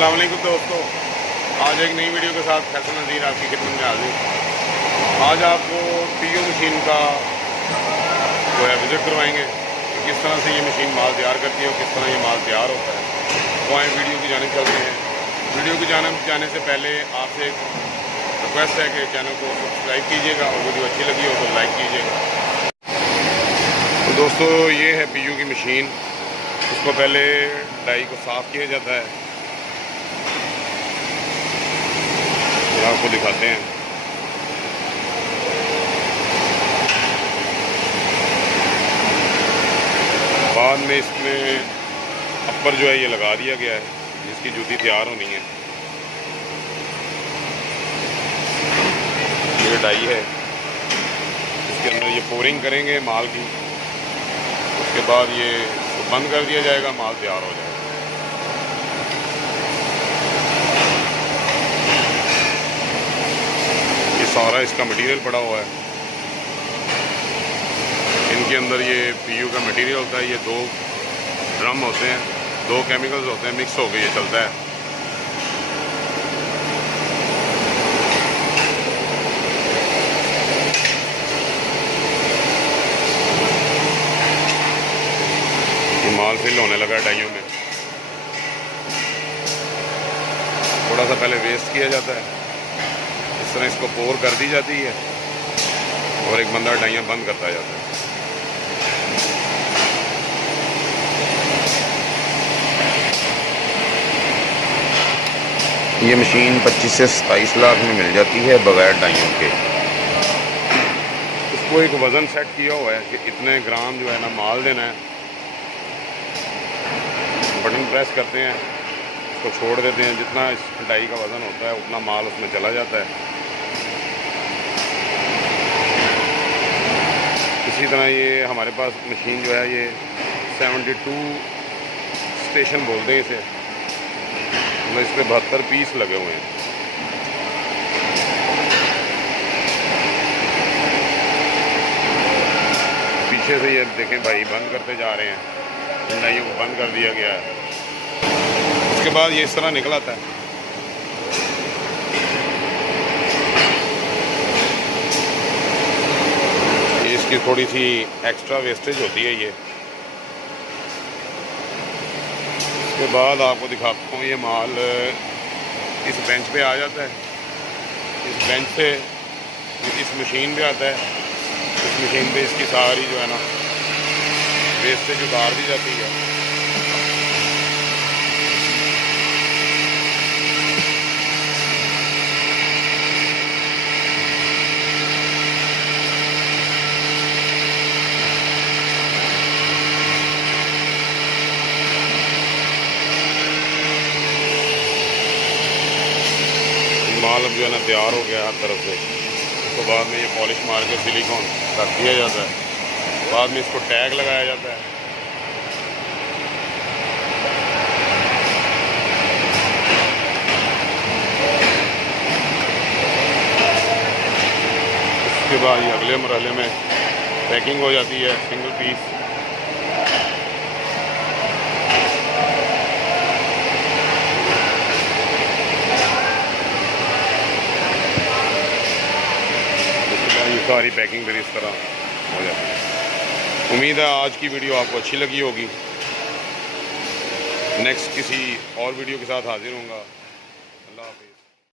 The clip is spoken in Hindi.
अस्सलाम वालेकुम दोस्तों, आज एक नई वीडियो के साथ फैसल नज़ीर आपकी खिदमत में हाजिर। आज आपको पीओ मशीन का जो है विज़िट करवाएंगे कि किस तरह से ये मशीन माल तैयार करती है और किस तरह ये माल तैयार होता है। तो आए वीडियो की जानिब चलते हैं। वीडियो की जानिब जाने से पहले आपसे एक रिक्वेस्ट है कि चैनल को सब्सक्राइब कीजिएगा और वीडियो अच्छी लगी हो तो लाइक कीजिएगा। तो दोस्तों, ये है पीओ की मशीन। इसको पहले डाई को साफ़ किया जाता है। आपको दिखाते हैं। बाद में इसमें अपर जो है ये लगा दिया गया है, जिसकी जूती तैयार होनी है। ये डाई है, इसके अंदर ये पोरिंग करेंगे माल की। उसके बाद ये बंद कर दिया जाएगा, माल तैयार हो जाएगा। सारा इसका मटेरियल पड़ा हुआ है। इनके अंदर ये पीयू का मटेरियल होता है। ये दो ड्रम होते हैं, दो केमिकल्स होते हैं, मिक्स होकर ये चलता है। ये माल फिल होने लगा डाइयों में। थोड़ा सा पहले वेस्ट किया जाता है, इस तरह इसको पोर कर दी जाती है और एक बंदा डाइयाँ बंद करता जाता है। ये मशीन 25 से 27 लाख में मिल जाती है बगैर डाइयों के। इसको एक वज़न सेट किया हुआ है कि इतने ग्राम जो है ना माल देना है। बटन प्रेस करते हैं, इसको छोड़ देते हैं। जितना इस डाई का वज़न होता है उतना माल उसमें चला जाता है। इसी तरह ये हमारे पास मशीन जो है ये 72 स्टेशन बोलते हैं इसे। मतलब इस पर 72 पीस लगे हुए हैं। पीछे से ये देखें भाई बंद करते जा रहे हैं, डाइयों को बंद कर दिया गया है। उसके बाद ये इस तरह निकल आता है। इसकी थोड़ी सी एक्स्ट्रा वेस्टेज होती है ये। उसके बाद आपको दिखाता हूँ, ये माल इस बेंच पे आ जाता है। इस बेंच से इस मशीन पे आता है। इस मशीन पे इसकी सारी जो है ना वेस्टेज उतार दी जाती है। माल अब जो है ना तैयार हो गया हर तरफ से। उसके बाद में ये पॉलिश मार के सिलिकॉन रख दिया जाता है। बाद में इसको टैग लगाया जाता है। उसके बाद ये अगले मरहले में पैकिंग हो जाती है, सिंगल पीस। सारी पैकिंग फिर इस तरह हो जाती है। उम्मीद है आज की वीडियो आपको अच्छी लगी होगी। नेक्स्ट किसी और वीडियो के साथ हाजिर होऊंगा। अल्लाह हाफिज़।